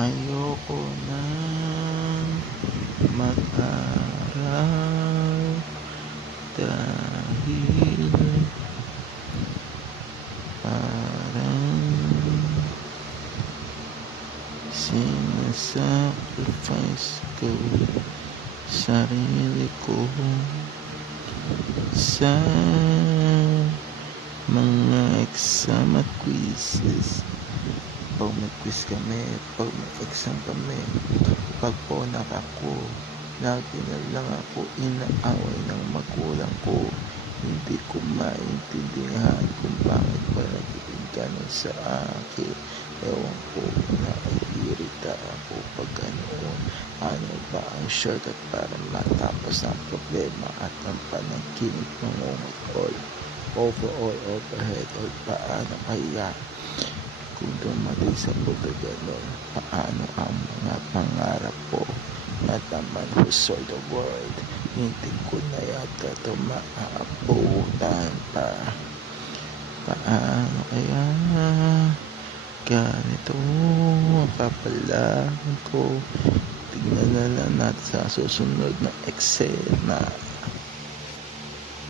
Ayoko nang mag-aral dahil parang sinasacrifice ko sarili ko sa mga exam at quizzes pag may quiz kami, pag may exam kami, pag po ako, lagi na lang ako inaaway ng magulang ko. Hindi ko maintindihan kung bakit ba nagiging ganun sa akin. Ewan ko, naiirita ako pag ganoon. Ano ba ang shortcut para matapos ang problema at ang panaginip ng all overall overhead o paano kaya kung dumating sa punto gano'n, paano ang mga pangarap ko at ang manhusol the world, hindi ko na yata ito maaabutan pa. Paano kaya ganito ang kapalaran ko? Tingnan na lang natin sa susunod na eksena.